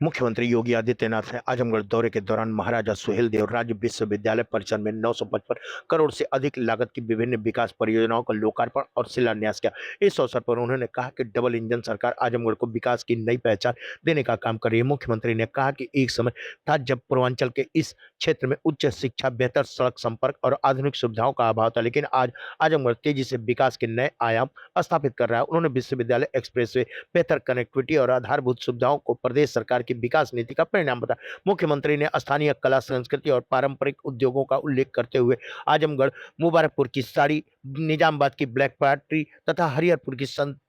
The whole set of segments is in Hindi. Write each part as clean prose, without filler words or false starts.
मुख्यमंत्री योगी आदित्यनाथ ने आजमगढ़ दौरे के दौरान महाराजा सुहेलदेव राज्य विश्वविद्यालय परिसर में 955 करोड़ से अधिक लागत की विभिन्न विकास परियोजनाओं का लोकार्पण और शिलान्यास किया। इस अवसर पर उन्होंने कहा कि डबल इंजन सरकार आजमगढ़ को विकास की नई पहचान देने का काम कर रही है। मुख्यमंत्री ने कहा कि एक समय था जब पूर्वांचल के इस क्षेत्र में उच्च शिक्षा, बेहतर सड़क संपर्क और आधुनिक सुविधाओं का अभाव था, लेकिन आज आजमगढ़ तेजी से विकास के नए आयाम स्थापित कर रहा है। उन्होंने विश्वविद्यालय, एक्सप्रेसवे, बेहतर कनेक्टिविटी और आधारभूत सुविधाओं को प्रदेश सरकार की विकास नीति का परिणाम बताया। मुख्यमंत्री ने स्थानीय कला, संस्कृति और पारंपरिक उद्योगों का उल्लेख करते हुए आजमगढ़, मुबारकपुर की साड़ी, निजामाबाद की ब्लैक पॉटरी तथा हरिहरपुर की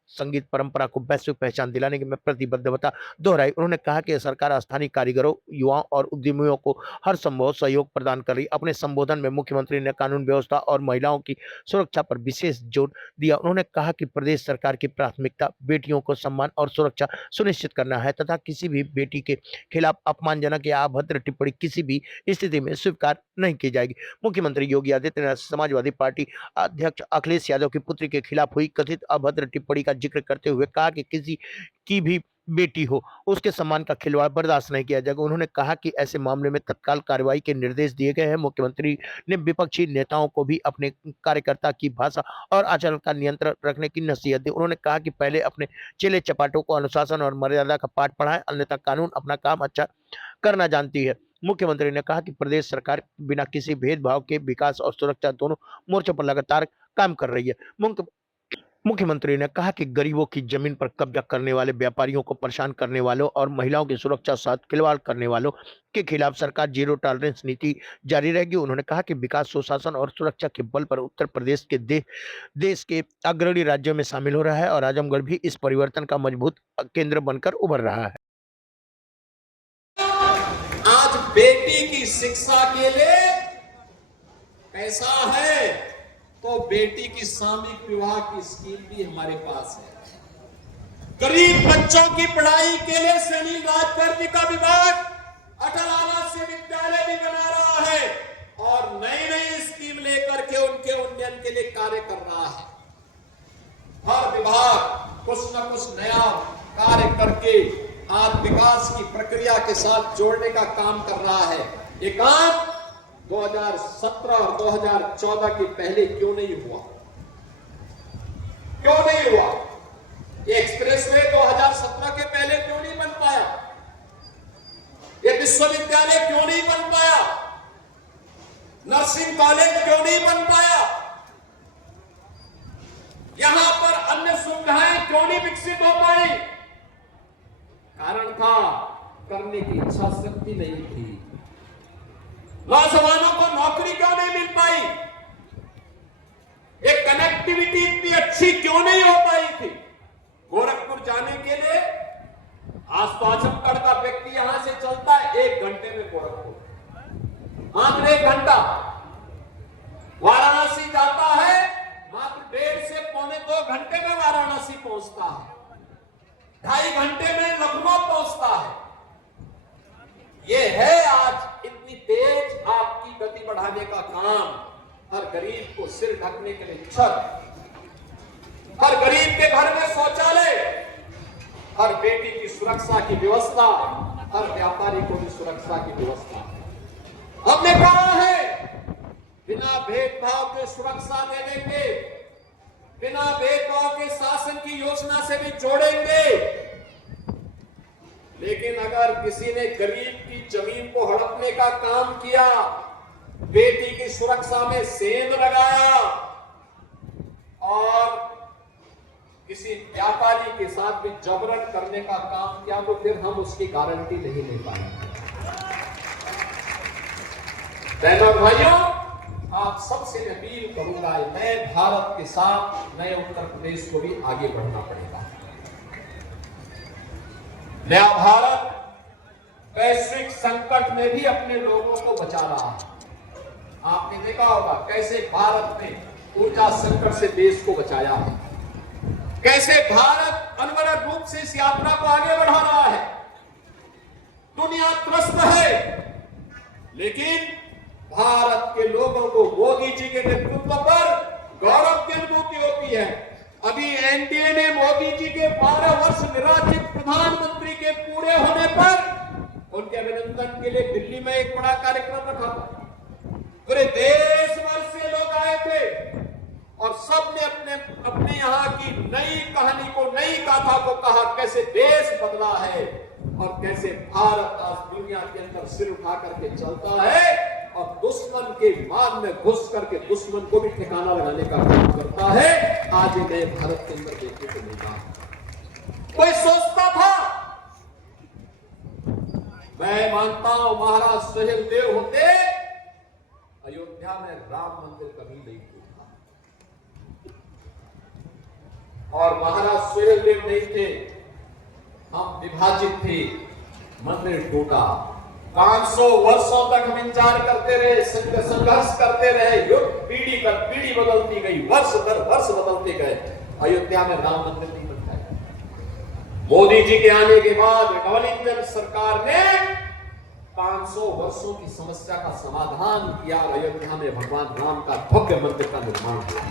संगीत परंपरा को वैश्विक पहचान दिलाने की मैं प्रतिबद्धता दोहराई। उन्होंने कहा कि सरकार स्थानीय कारीगरों, युवाओं और उद्यमियों को हर संभव सहयोग प्रदान कर रही। अपने संबोधन में मुख्यमंत्री ने कानून व्यवस्था और महिलाओं की सुरक्षा पर विशेष जोर दिया। उन्होंने कहा कि प्रदेश सरकार की प्राथमिकता बेटियों को सम्मान और सुरक्षा सुनिश्चित करना है तथा किसी भी बेटी के खिलाफ अपमानजनक या अभद्र टिप्पणी किसी भी स्थिति में स्वीकार नहीं की जाएगी। मुख्यमंत्री योगी आदित्यनाथ समाजवादी पार्टी अध्यक्ष अखिलेश यादव की पुत्री के खिलाफ हुई कथित अभद्र टिप्पणी का जिक्र करते हुए कहा कि किसी की भी बेटी हो, उसके सम्मान का खिलवाड़ बर्दाश्त नहीं किया जाएगा। उन्होंने कहा कि ऐसे मामले में तत्काल कार्रवाई के निर्देश दिए गए हैं। मुख्यमंत्री ने विपक्षी नेताओं को भी अपने कार्यकर्ता की भाषा और आचरण का नियंत्रण रखने की नसीहत दी। उन्होंने कहा कि पहले अपने चेले चपाटों को अनुशासन और मर्यादा का पाठ पढ़ाएं, अन्यथा कानून अपना काम अच्छा करना जानती है। मुख्यमंत्री ने कहा कि प्रदेश सरकार बिना किसी भेदभाव के विकास और सुरक्षा दोनों मोर्चों पर लगातार काम कर रही है। मुख्यमंत्री ने कहा कि गरीबों की जमीन पर कब्जा करने वाले, व्यापारियों को परेशान करने वालों और महिलाओं की सुरक्षा साथ खिलवाड़ करने वालों के खिलाफ सरकार जीरो टॉलरेंस नीति जारी रहेगी। उन्होंने कहा कि विकास, सुशासन और सुरक्षा के बल पर उत्तर प्रदेश के देश के अग्रणी राज्यों में शामिल हो रहा है और आजमगढ़ भी इस परिवर्तन का मजबूत केंद्र बनकर उभर रहा है। आज बेटी की शिक्षा के लिए पैसा है तो बेटी की सामूहिक विवाह की स्कीम भी हमारे पास है। गरीब बच्चों की पढ़ाई के लिए सैनी राजगढ़ का विभाग अटल आवासीय विद्यालय भी बना रहा है और नई नई स्कीम लेकर के उनके उन्नयन के लिए कार्य कर रहा है। हर विभाग कुछ न कुछ नया कार्य करके आज विकास की प्रक्रिया के साथ जोड़ने का काम कर रहा है। ये काम 2017 और 2014 के पहले क्यों नहीं हुआ? क्यों नहीं हुआ? ये एक्सप्रेसवे 2017 के पहले क्यों नहीं बन पाया? ये विश्वविद्यालय क्यों नहीं बन पाया? नर्सिंग कॉलेज क्यों नहीं बन पाया? यहां पर अन्य सुविधाएं क्यों नहीं विकसित हो पाई? कारण था करने की इच्छा शक्ति नहीं थी। नौजवानों को नौकरी क्यों नहीं मिल पाई? एक कनेक्टिविटी इतनी अच्छी क्यों नहीं हो पाई थी? गोरखपुर जाने के लिए आज तो आजमगढ़ का व्यक्ति यहां से चलता है 1 घंटे में गोरखपुर, मात्र 1 घंटा। वाराणसी जाता है मात्र 1.5 से पौने 2 घंटे में वाराणसी पहुंचता है, 2.5 घंटे में लखनऊ पहुंचता है। यह है आज इतनी तेज आपकी गति बढ़ाने का काम। हर गरीब को सिर ढकने के लिए छत, हर गरीब के घर में शौचालय, हर बेटी की सुरक्षा की व्यवस्था, हर व्यापारी को भी सुरक्षा की व्यवस्था। हमने कहा है बिना भेदभाव के सुरक्षा दे देंगे, बिना भेदभाव के शासन की योजना से भी जोड़ेंगे। लेकिन अगर किसी ने गरीब की जमीन को हड़पने का काम किया, बेटी की सुरक्षा में सेंध लगाया और किसी व्यापारी के साथ भी जबरन करने का काम किया, तो फिर हम उसकी गारंटी नहीं ले पाएंगे। बहनों और भाइयों, आप सबसे अपील करूंगा, नए भारत के साथ नए उत्तर प्रदेश को भी आगे बढ़ना पड़ेगा। नया भारत वैश्विक संकट में भी अपने लोगों को बचा रहा है। आपने देखा होगा कैसे भारत ने ऊर्जा संकट से देश को बचाया है, कैसे भारत अनवरत रूप से इस यात्रा को आगे बढ़ा रहा है। दुनिया त्रस्त है, लेकिन भारत के लोगों को मोदी जी के नेतृत्व पर गौरव की अनुभूति होती है। अभी एनडीए ने मोदी जी के 12 वर्ष निर्वाचित प्रधानमंत्री के पूरे होने पर उनके अभिनंदन के लिए दिल्ली में एक बड़ा कार्यक्रम रखा था। पूरे देश भर से लोग आए थे और सबने अपने अपने यहाँ की नई कहानी को, नई गाथा को कहा, कैसे देश बदला है और कैसे भारत आज दुनिया के अंदर सिर उठा करके चलता है और दुश्मन के मान में घुस करके दुश्मन को भी ठिकाना लगाने का काम करता है। आज ये नए भारत के अंदर देखने को मिलता है। कोई सोचता था, मैं मानता हूं महाराज सुहेलदेव होते अयोध्या में राम मंदिर कभी नहीं टूटा, और महाराज सुहेलदेव नहीं थे, हम विभाजित थे, मंदिर टूटा। 500 वर्षों तक हम इंतजार करते रहे, संघर्ष करते रहे, युग पीढ़ी पर पीढ़ी बदलती गई, वर्ष दर वर्ष बदलते गए, अयोध्या में राम मंदिर नहीं बन पाया। मोदी जी के आने के बाद डबल इंजन सरकार ने 500 वर्षों की समस्या का समाधान किया और अयोध्या में भगवान राम का भव्य मंदिर का निर्माण हुआ।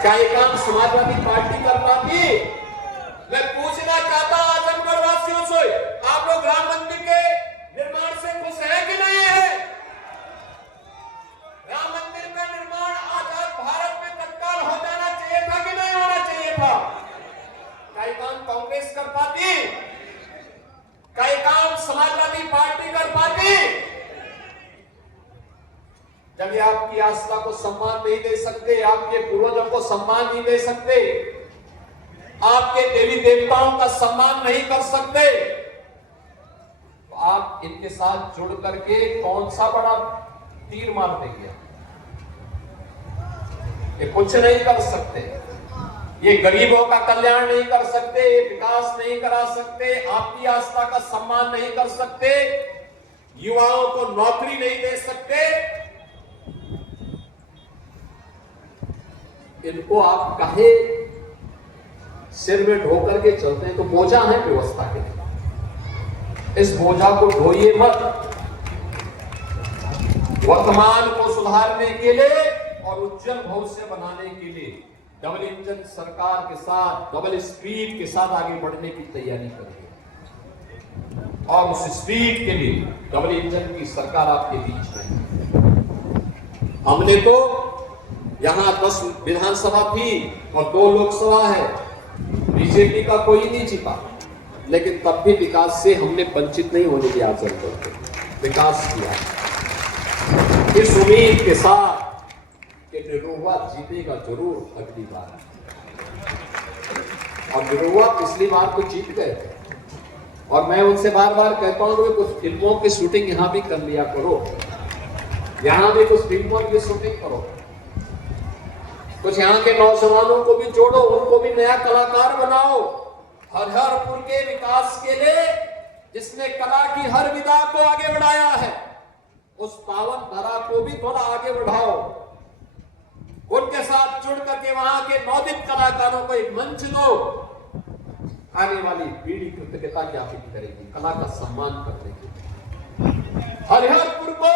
क्या ये काम समाजवादी पार्टी कर पाती? मैं पूछना चाहता हूं आजमगढ़ वासियों से, आप लोग राम मंदिर के निर्माण से खुश हैं कि नहीं है? राम मंदिर का निर्माण आजाद भारत में तत्काल हो जाना चाहिए था कि नहीं होना चाहिए था? क्या ये काम कांग्रेस कर पाती? क्या ये काम समाजवादी पार्टी कर पाती? जब ये आपकी आस्था को सम्मान नहीं दे सकते, आपके पूर्वजों को सम्मान नहीं दे सकते, आपके देवी देवताओं का सम्मान नहीं कर सकते, तो आप इनके साथ जुड़ करके कौन सा बड़ा तीर मार देंगे? ये कुछ नहीं कर सकते, ये गरीबों का कल्याण नहीं कर सकते, ये विकास नहीं करा सकते, आपकी आस्था का सम्मान नहीं कर सकते, युवाओं को नौकरी नहीं दे सकते। इनको आप काहे सिर में ढो करके चलते हैं? तो बोझा है व्यवस्था के लिए, इस बोझा को ढोइए मत। वर्तमान को सुधारने के लिए और उज्जवल भविष्य बनाने के लिए डबल इंजन सरकार के साथ, डबल स्पीड के साथ आगे बढ़ने की तैयारी करिए, और उस स्पीड के लिए डबल इंजन की सरकार आपके बीच में है। हमने तो यहां 10 विधानसभा थी और 2 लोकसभा है, बीजेपी का कोई नहीं जीता, लेकिन तब भी विकास से हमने वंचित नहीं होने दिया, चलते विकास किया इस उम्मीद के साथ कि निरुआ जीतेगा जरूर अगली बार। और निरुआ पिछली बार तो जीत गए थे, और मैं उनसे बार बार कहता हूं कि कुछ फिल्मों की शूटिंग यहां भी कर लिया करो, यहां भी कुछ फिल्मों की शूटिंग करो, कुछ यहाँ के नौजवानों को भी जोड़ो, उनको भी नया कलाकार बनाओ। हरिहरपुर के विकास के लिए जिसने कला की हर विधा को आगे बढ़ाया है, उस पावन धरा को भी थोड़ा आगे बढ़ाओ, उनके साथ जुड़ करके वहां के नवोदित कलाकारों को एक मंच दो। आने वाली पीढ़ी कृतज्ञता ज्ञापित करेगी, कला का सम्मान करने की। हरिहरपुर को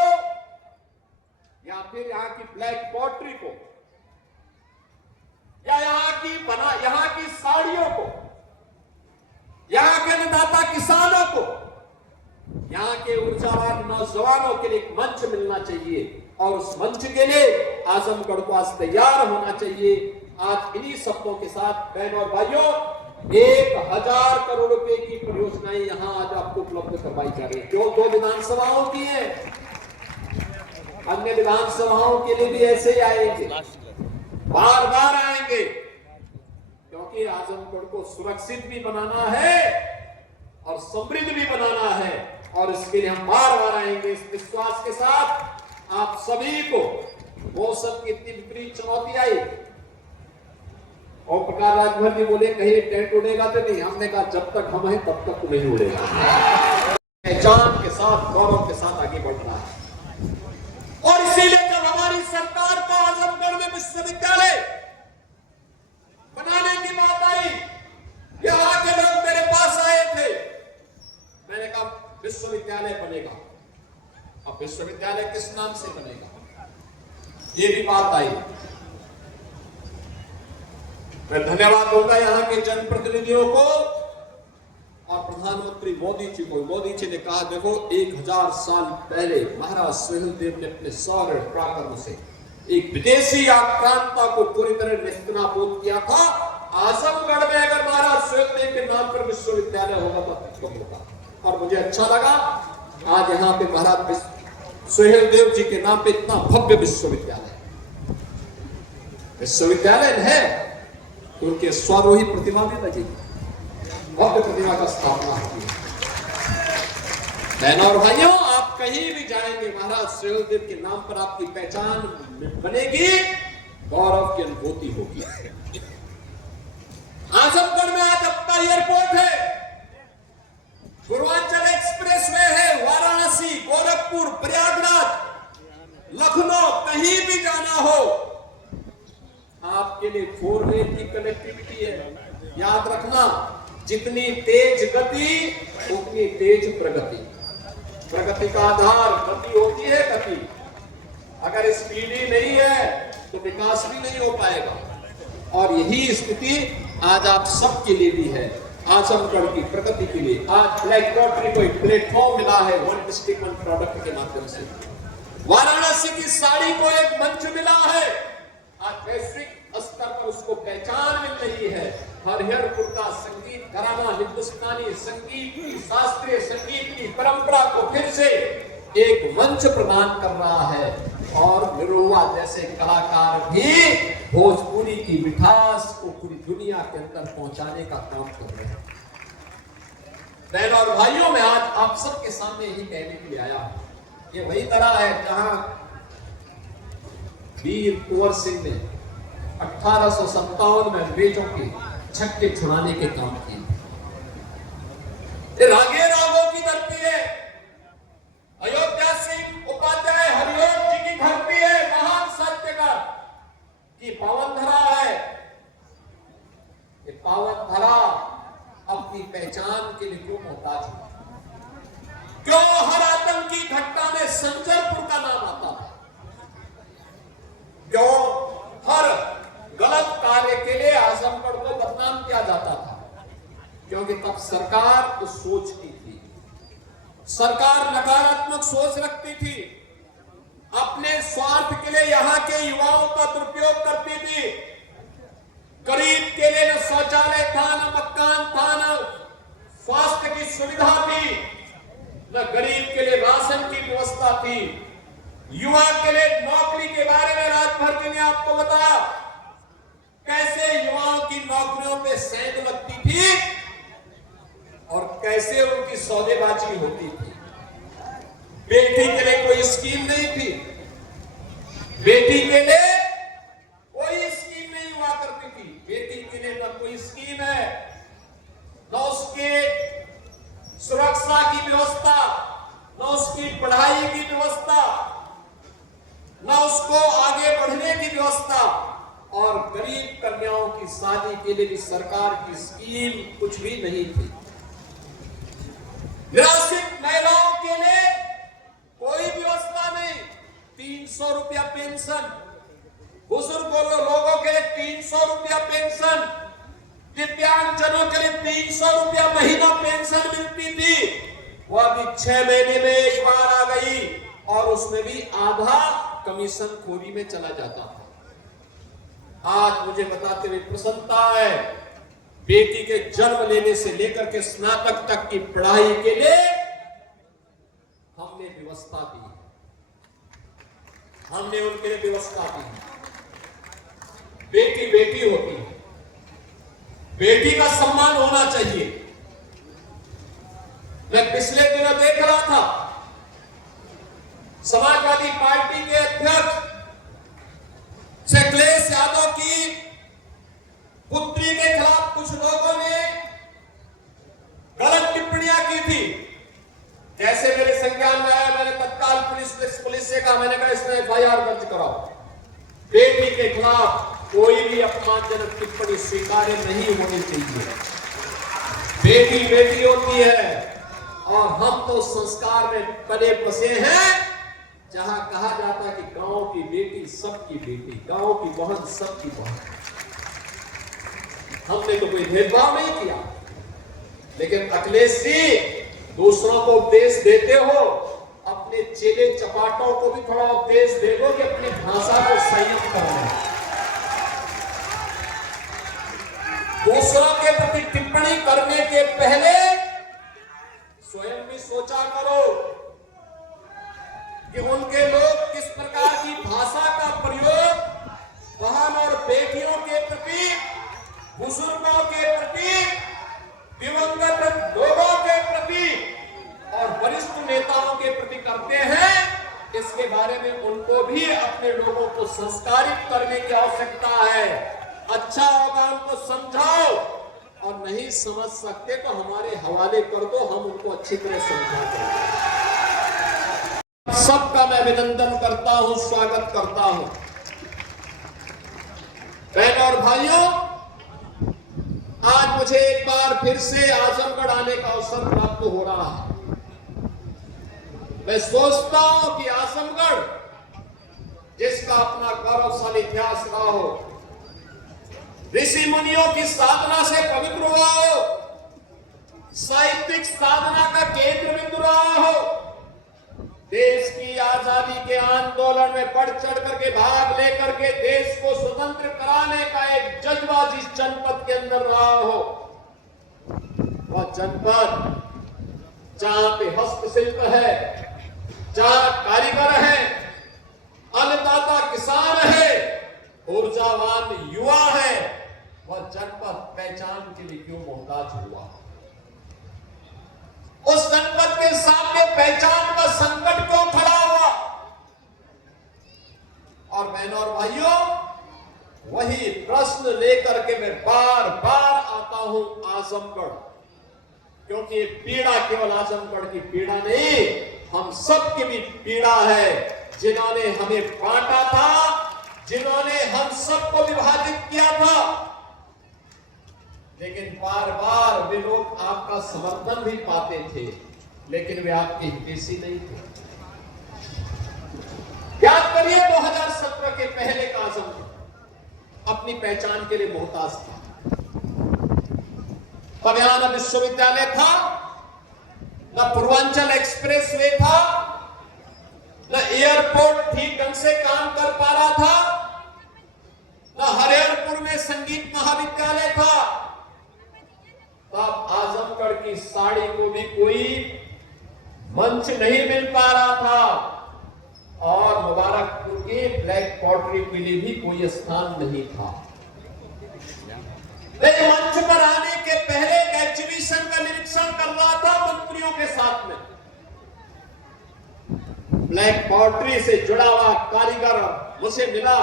या फिर यहाँ की ब्लैक पॉटरी को, या यहाँ की साड़ियों को, यहाँ के अन्नदाता किसानों को, यहाँ के ऊर्जावान नौजवानों के लिए एक मंच मिलना चाहिए, और उस मंच के लिए आजमगढ़ को आज तैयार होना चाहिए। आज इन्हीं शब्दों के साथ बहनों और भाइयों, 1000 करोड़ रुपए की परियोजनाएं यहाँ आज आपको उपलब्ध करवाई जा रही है, जो 2 विधानसभाओं की है। अन्य विधानसभाओं के लिए भी ऐसे ही आएंगे, बार बार आएंगे, क्योंकि आजमगढ़ को सुरक्षित भी बनाना है और समृद्ध भी बनाना है, और इसके लिए हम बार बार आएंगे इस विश्वास के साथ। आप सभी को मौसम की इतनी विपरीत चुनौती आई, और प्रकाश राजभर जी बोले कहीं टेंट उड़ेगा तो नहीं, हमने कहा जब तक हम हैं तब तक नहीं उड़ेगा। पहचान के साथ, गौरव के साथ आगे बढ़ रहा है, और इसीलिए जब हमारी सरकार को आजमगढ़ में विश्वविद्यालय बनाने की बात आई, यहाँ के लोग मेरे पास आए थे, मैंने कहा विश्वविद्यालय बनेगा। अब विश्वविद्यालय किस नाम से बनेगा, ये भी बात आई। मैं धन्यवाद दूंगा यहाँ के जनप्रतिनिधियों को और प्रधानमंत्री मोदी जी ने कहा, देखो 1000 साल पहले महाराज सुहेलदेव ने अपने सौर्य पराक्रम से एक विदेशी आक्रांता को पूरी तरह नेस्तनाबूद किया था। आजमगढ़ में अगर महाराज सुहेलदेव के नाम पर विश्वविद्यालय होगा तो कम होगा। और मुझे अच्छा लगा आज यहाँ पे महाराज सुहेलदेव जी के नाम पे इतना भव्य विश्वविद्यालय है, तो उनके स्वारोही प्रतिमा भी लगेगी, भव्य प्रतिमा का स्थापना होगी। बहनों और भाइयों, आप कहीं भी जाएंगे महाराज सुहेलदेव के नाम पर आपकी पहचान बनेगी, गौरव की अनुभूति होगी। आजमगढ़ में आज अपना एयरपोर्ट है, पूर्वांचल एक्सप्रेसवे है, वाराणसी, गोरखपुर, प्रयागराज, लखनऊ, कहीं भी जाना हो आपके लिए 4 लेन की कनेक्टिविटी है। याद रखना, जितनी तेज गति उतनी तेज प्रगति। प्रगति का आधार गति होती है। गति अगर स्पीडी नहीं है तो विकास भी नहीं हो पाएगा। और यही स्थिति आज आप सबके लिए भी है, आजमगढ़ की प्रगति के लिए। आज ब्लैक रॉटरी को एक प्लेटफॉर्म मिला है वन डिस्ट्रिक्ट वन प्रोडक्ट के माध्यम से। वाराणसी की साड़ी को एक मंच मिला है, आज वैश्विक स्तर पर उसको पहचान मिल रही है। हरिहरपुर का संगीत घराना हिंदुस्तानी संगीत की, शास्त्रीय संगीत की परंपरा को फिर से एक मंच प्रदान कर रहा है। और निरुआ जैसे कलाकार भी भोजपुरी की मिठास को पूरी दुनिया के अंदर पहुंचाने का काम कर रहे हैं। बहनों और भाइयों, मैं आज आप सबके सामने यही कहने के लिए आया हूं। ये वही तरह है जहां वीर कुंवर सिंह ने 1857 में अंग्रेजों के छक्के छुड़ाने के काम किए। रागे रागों की धरती है, अयोध्या सिंह उपाध्याय हरिओम जी की धरती है, महान साहित्यकार की पावन धरा है। ये पावन धरा अपनी पहचान के लिए क्यों मोहताज है? क्यों हर आतंकी घटना में संजरपुर का नाम आता है? क्यों हर गलत कार्य के लिए आजमगढ़ को बदनाम किया जाता था? क्योंकि तब सरकार तो सोचती थी, सरकार नकारात्मक सोच रखती थी, अपने स्वार्थ के लिए यहाँ के युवाओं का दुरुपयोग करती थी। गरीब के लिए न शौचालय था, न मकान था, न स्वास्थ्य की सुविधा थी, न गरीब के लिए राशन की व्यवस्था थी। युवा के लिए नौकरी के बारे में राजभर जी ने आपको बताया कैसे युवाओं की नौकरियों पे सेंध लगती थी और कैसे उनकी सौदेबाजी होती थी। बेटी के लिए कोई स्कीम नहीं थी, बेटी के लिए कोई स्कीम नहीं हुआ करती थी। बेटी के लिए न कोई स्कीम है, न उसके सुरक्षा की व्यवस्था, न उसकी पढ़ाई की व्यवस्था, न उसको आगे बढ़ने की व्यवस्था। और गरीब कन्याओं की शादी के लिए भी सरकार की स्कीम कुछ भी नहीं थी। निराश्रित महिलाओं के लिए कोई व्यवस्था नहीं। 300 रुपया पेंशन, बुजुर्ग लोगों के लिए 300 रुपया पेंशन, दिव्यांगजनों के लिए 300 रुपया महीना पेंशन मिलती थी। वो अभी 6 महीने में एक बार आ गई और उसमें भी आधा कमीशन खोरी में चला जाता था। आज मुझे बताते हुए प्रसन्नता है, बेटी के जन्म लेने से लेकर के स्नातक तक की पढ़ाई के लिए हमने व्यवस्था दी, हमने उनके लिए व्यवस्था दी। बेटी बेटी होती है, बेटी का सम्मान होना चाहिए। मैं पिछले दिनों देख रहा था, समाजवादी पार्टी के अध्यक्ष अखिलेश यादव की पुत्री के खिलाफ कुछ लोगों ने गलत टिप्पणियां की थी। जैसे मेरे संज्ञान में आया, मैंने तत्काल पुलिस से कहा, मैंने कहा इसमें FIR दर्ज कराओ। बेटी के खिलाफ कोई भी अपमानजनक टिप्पणी स्वीकार्य नहीं होनी चाहिए। बेटी बेटी होती है और हम तो संस्कार में पले बसे हैं जहां कहा जाता है कि गांव की बेटी सबकी बेटी, गांव की बहन सबकी बहन। हमने तो कोई भेदभाव नहीं किया। लेकिन अखिलेश जी दूसरों को उपदेश देते हो, अपने चेले चपाटों को भी थोड़ा उपदेश दे दो कि अपनी भाषा को संयम करना। दूसरों के प्रति टिप्पणी करने के पहले स्वयं भी सोचा करो कि उनके लोग किस प्रकार की भाषा का प्रयोग बहन और बेटियों के प्रति, बुजुर्गों के प्रति, दिवंगत लोगों के प्रति और वरिष्ठ नेताओं के प्रति करते हैं। इसके बारे में उनको भी अपने लोगों को संस्कारित करने की आवश्यकता है। अच्छा होगा उनको समझाओ, और नहीं समझ सकते तो हमारे हवाले कर दो, हम उनको अच्छी तरह समझा देंगे। सबका मैं अभिनंदन करता हूं, स्वागत करता हूं। बहनों और भाइयों, आज मुझे एक बार फिर से आजमगढ़ आने का अवसर प्राप्त हो रहा है। मैं सोचता हूं कि आजमगढ़, जिसका अपना गौरवशाली इतिहास रहा हो, ऋषि मुनियों की साधना से पवित्र हुआ हो, साहित्यिक साधना का केंद्र बिंदु रहा हो, देश की आजादी के आंदोलन में बढ़ चढ़ करके भाग लेकर के देश को स्वतंत्र कराने का एक जज्बा जिस जनपद के अंदर रहा हो, वह जनपद जहां पे हस्तशिल्प है, जहां कारीगर है, अन्नदाता किसान है, ऊर्जावान युवा है, वह जनपद पहचान के लिए क्यों मोहताज हुआ? उस जनपद के सामने पहचान का संकट क्यों खड़ा हुआ? और बहनों और भाइयों, वही प्रश्न लेकर के मैं बार बार आता हूं आजमगढ़, क्योंकि ये पीड़ा केवल आजमगढ़ की पीड़ा नहीं, हम सबकी भी पीड़ा है। जिन्होंने हमें बांटा था, जिन्होंने हम सबको विभाजित किया था, लेकिन बार बार वे लोग आपका समर्थन भी पाते थे, लेकिन वे आपके हितैषी नहीं थे। याद करिए 2017 के पहले का आजमगढ़ अपनी पहचान के लिए मोहताज था। तब यहां न विश्वविद्यालय था, न पूर्वांचल एक्सप्रेस वे था, न एयरपोर्ट ठीक ढंग से काम कर पा रहा था, न हरिहरपुर में संगीत महाविद्यालय था। तब आजमगढ़ की साड़ी को भी कोई मंच नहीं मिल पा रहा था, और मुबारकपुर के ब्लैक पॉटरी के लिए भी कोई स्थान नहीं था। लेकिन मंच पर आने के पहले एक एग्जीबिशन का निरीक्षण कर रहा था मंत्रियों के साथ में। ब्लैक पॉटरी से जुड़ा हुआ कारीगर मुझे मिला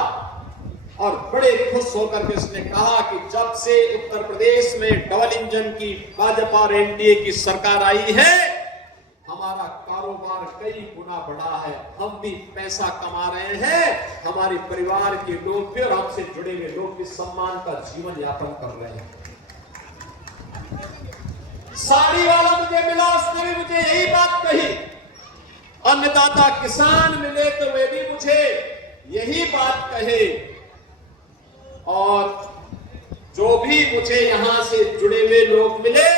और बड़े खुश होकर के उसने कहा कि जब से उत्तर प्रदेश में डबल इंजन की भाजपा और एनडीए की सरकार आई है, हमारा कारोबार कई गुना बढ़ा है, हम भी पैसा कमा रहे हैं, हमारे परिवार के लोग भी और हमसे जुड़े हुए लोग भी सम्मान का जीवन यापन कर रहे हैं। साड़ी वाला मुझे मिला, उसने भी मुझे यही बात कही। अन्नदाता किसान मिले तो वे भी मुझे यही बात कहे, और जो भी मुझे यहां से जुड़े हुए लोग मिले,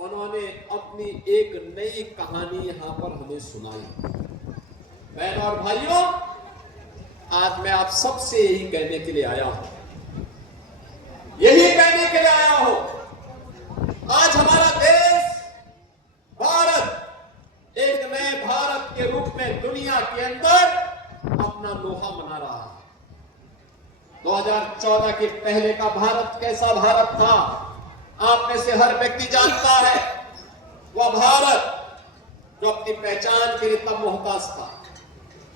उन्होंने अपनी एक नई कहानी यहां पर हमें सुनाई। बहनों और भाइयों, आज मैं आप सबसे यही कहने के लिए आया हूं, यही कहने के लिए आया हूं। आज हमारा देश भारत एक नए भारत के रूप में दुनिया के अंदर अपना लोहा मना रहा है। 2014 के पहले का भारत कैसा भारत था, आप में से हर व्यक्ति जानता है। वह भारत जो अपनी पहचान के लिए तब मोहताज था।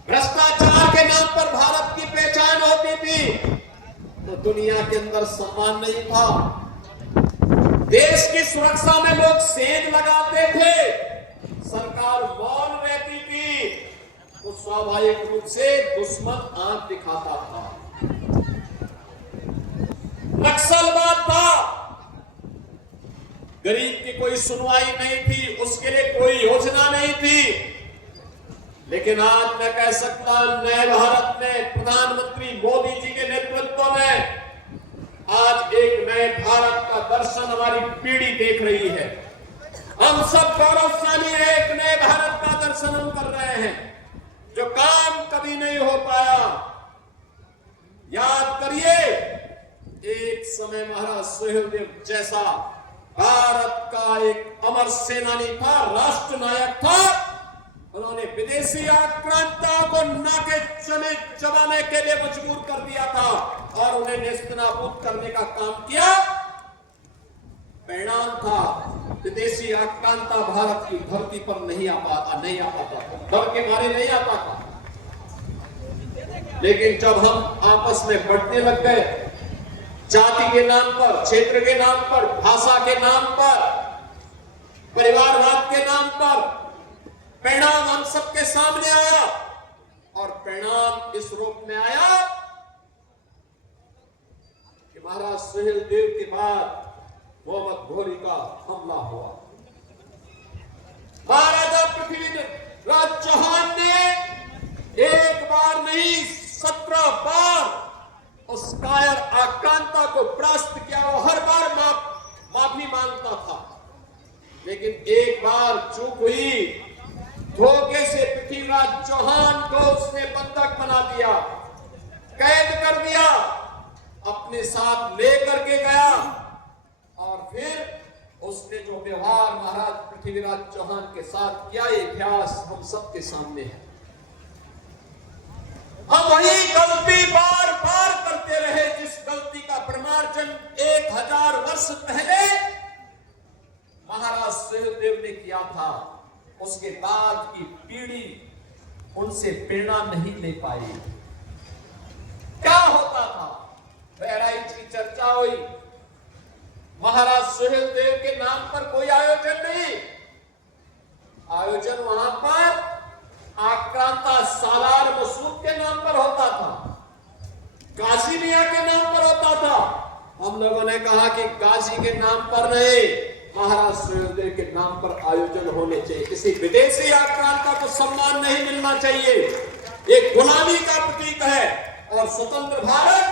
भ्रष्टाचार के नाम पर भारत की पहचान होती थी तो दुनिया के अंदर सम्मान नहीं था। देश की सुरक्षा में लोग सेंध लगाते थे, सरकार मौन रहती थी, तो स्वाभाविक रूप से दुश्मन आंख दिखाता था। नक्सलवाद था, गरीब की कोई सुनवाई नहीं थी, उसके लिए कोई योजना नहीं थी। लेकिन आज मैं कह सकता हूं, नए भारत में प्रधानमंत्री मोदी जी के नेतृत्व में आज एक नए भारत का दर्शन हमारी पीढ़ी देख रही है। हम सब गौरवशाली एक नए भारत का दर्शन हम कर रहे हैं, जो काम कभी नहीं हो पाया। याद करिए, एक समय महाराज सुहेलदेव जैसा भारत का एक अमर सेनानी था, राष्ट्र नायक था। उन्होंने विदेशी आक्रांताओं को नाके चने चबाने के लिए मजबूर कर दिया था और उन्हें नेस्तनाबूद करने का काम किया। परिणाम था विदेशी आक्रांता भारत की धरती पर नहीं आ पाता था, डर के मारे नहीं आता था। लेकिन जब हम आपस में बढ़ने लग गए, जाति के नाम पर, क्षेत्र के नाम पर, भाषा के नाम पर, परिवारवाद के नाम पर, परिणाम हम सबके सामने आया। और परिणाम इस रूप में आया कि महाराज सुहेलदेव के बाद मोहम्मद घोरी का हमला हुआ। महाराजा पृथ्वीराज चौहान ने एक बार नहीं 17 बार उस कायर आक्रांता को परास्त किया। वो हर बार माफी मांगता था, लेकिन एक बार चूक हुई, धोखे से पृथ्वीराज चौहान को उसने बंधक बना दिया, कैद कर दिया, अपने साथ लेकर के गया। और फिर उसने जो व्यवहार महाराज पृथ्वीराज चौहान के साथ किया, ये इतिहास हम सबके सामने है। हम वही गलती बार बार करते रहे, जिस गलती का प्रमार्जन 1000 वर्ष पहले महाराज सुहेलदेव ने किया था। उसके बाद की पीढ़ी उनसे प्रेरणा नहीं ले पाई। क्या होता था? बहराइच की चर्चा हुई, महाराज सुहेलदेव के नाम पर कोई आयोजन नहीं, आयोजन वहां पर आक्रांता सालार मसूद के नाम पर होता था, काशी मियां के नाम पर होता था। हम लोगों ने कहा कि काशी के नाम पर नहीं, महाराज सुहेलदेव के नाम पर आयोजन होने चाहिए। किसी विदेशी आक्रांता को सम्मान नहीं मिलना चाहिए। एक गुलामी का प्रतीक है और स्वतंत्र भारत,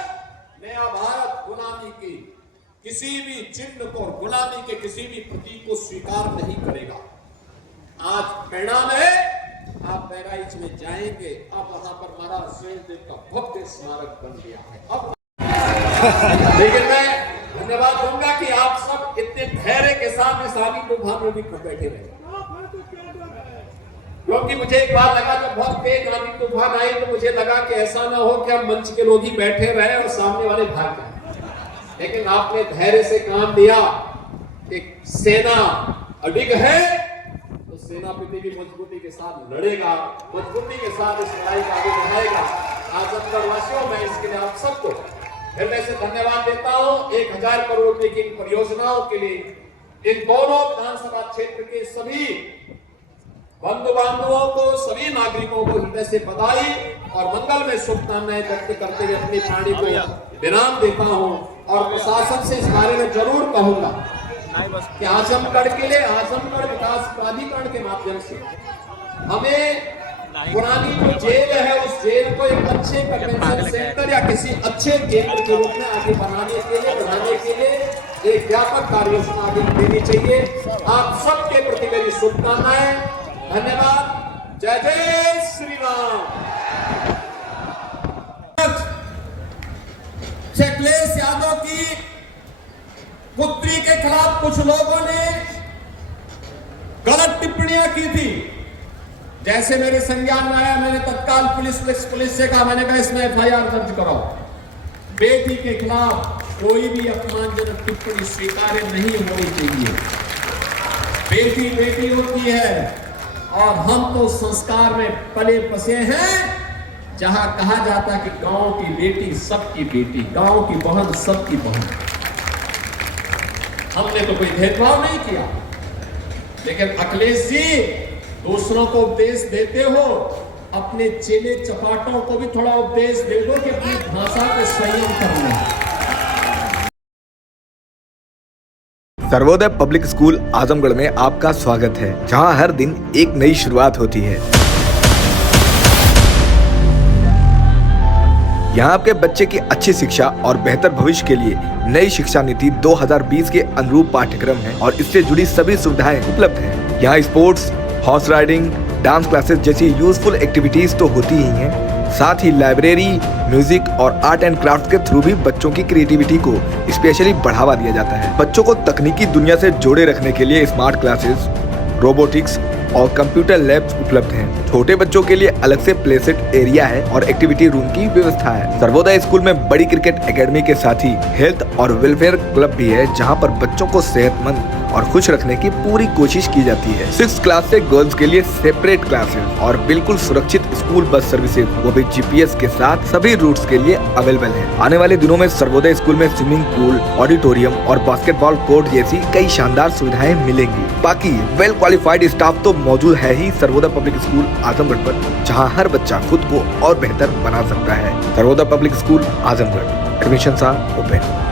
नया भारत गुलामी की किसी भी चिन्ह को, गुलामी के किसी भी प्रतीक को स्वीकार नहीं करेगा। आज परिणाम है, आप बहराइच में जाएंगे, अब वहां पर महाराज सुहेलदेव का भव्य स्मारक बन गया है। अब लेकिन मैं धन्यवाद दूंगा कि आप सब इतने धैर्य के साथ इस आंधी तूफान में भी बैठे रहे, क्योंकि मुझे एक बार लगा जब बहुत तेज आंधी तूफान आई तो मुझे लगा कि ऐसा ना हो कि हम मंच के लोग ही बैठे रहे और सामने वाले भाग जाए। लेकिन आपने धैर्य से काम लिया। एक सेना अडिग है तो सेनापति भी मजबूती के साथ लड़ेगा, मजबूती के साथ इस लड़ाई को आगे बढ़ाएगा। आजमगढ़ वासियों, मैं इसके लिए आप सबको हृदय से धन्यवाद देता हूं। 1000 करोड़ रुपए की इन परियोजनाओं के लिए इन दोनों विधानसभा क्षेत्र के सभी बंधु बांधवों को, सभी नागरिकों को हृदय से बधाई और मंगल में शुभकामनाएं व्यक्त करते हुए अपनी वाणी को विराम देता हूं। और प्रशासन से इस बारे में जरूर कहूंगा कि आजमगढ़ के लिए आजमगढ़ विकास प्राधिकरण के माध्यम से हमें पुरानी जो जेल है उस जेल को एक अच्छे कन्वेंशन सेंटर या किसी अच्छे केंद्र के रूप में आगे बढ़ाने के लिए एक व्यापक कार्य योजना आगे देनी चाहिए। आप सबके प्रति मेरी शुभकामनाएं, धन्यवाद। जय जय श्री राम। अखिलेश यादव की पुत्री के खिलाफ कुछ लोगों ने गलत टिप्पणियां की थी। जैसे मेरे संज्ञान में आया, मैंने तत्काल पुलिस से कहा, मैंने कहा इसमें FIR दर्ज कराओ। बेटी के खिलाफ कोई भी अपमानजनक टिप्पणी स्वीकार्य नहीं होनी चाहिए। बेटी बेटी होती है और हम तो संस्कार में पले बसे हैं, जहां कहा जाता है कि गांव की बेटी सबकी बेटी, गांव की बहन सबकी बहन। हमने तो कोई भेदभाव नहीं किया, लेकिन अखिलेश जी दूसरों को उपदेश देते हो, अपने चेले चपाटों को भी थोड़ा उपदेश दे दो कि अपनी भाषा पे संयम करना। सर्वोदय पब्लिक स्कूल आजमगढ़ में आपका स्वागत है, जहां हर दिन एक नई शुरुआत होती है। यहाँ आपके बच्चे की अच्छी शिक्षा और बेहतर भविष्य के लिए नई शिक्षा नीति 2020 के अनुरूप पाठ्यक्रम है और इससे जुड़ी सभी सुविधाएं उपलब्ध हैं। यहाँ sports, horse riding, dance classes जैसी यूजफुल एक्टिविटीज तो होती ही हैं, साथ ही लाइब्रेरी, म्यूजिक और आर्ट एंड क्राफ्ट के थ्रू भी बच्चों की क्रिएटिविटी को स्पेशली बढ़ावा दिया जाता है। बच्चों को तकनीकी दुनिया से जोड़े रखने के लिए स्मार्ट क्लासेस, रोबोटिक्स और कंप्यूटर लैब्स उपलब्ध हैं। छोटे बच्चों के लिए अलग से प्ले सेट एरिया है और एक्टिविटी रूम की व्यवस्था है। सर्वोदय स्कूल में बड़ी क्रिकेट एकेडमी के साथ ही हेल्थ और वेलफेयर क्लब भी है, जहां पर बच्चों को सेहतमंद और खुश रखने की पूरी कोशिश की जाती है। 6th क्लास से गर्ल्स के लिए सेपरेट क्लासेस और बिल्कुल सुरक्षित स्कूल बस सर्विसेज, वो भी GPS के साथ सभी रूट्स के लिए अवेलेबल है। आने वाले दिनों में सर्वोदय स्कूल में स्विमिंग पूल, ऑडिटोरियम और बास्केटबॉल कोर्ट जैसी कई शानदार सुविधाएं मिलेंगी। बाकी वेल क्वालिफाइड स्टाफ तो मौजूद है ही सर्वोदय पब्लिक स्कूल आजमगढ़ पर, जहां हर बच्चा खुद को और बेहतर बना सकता है। Sarvodaya public school Azamgarh, admission are open.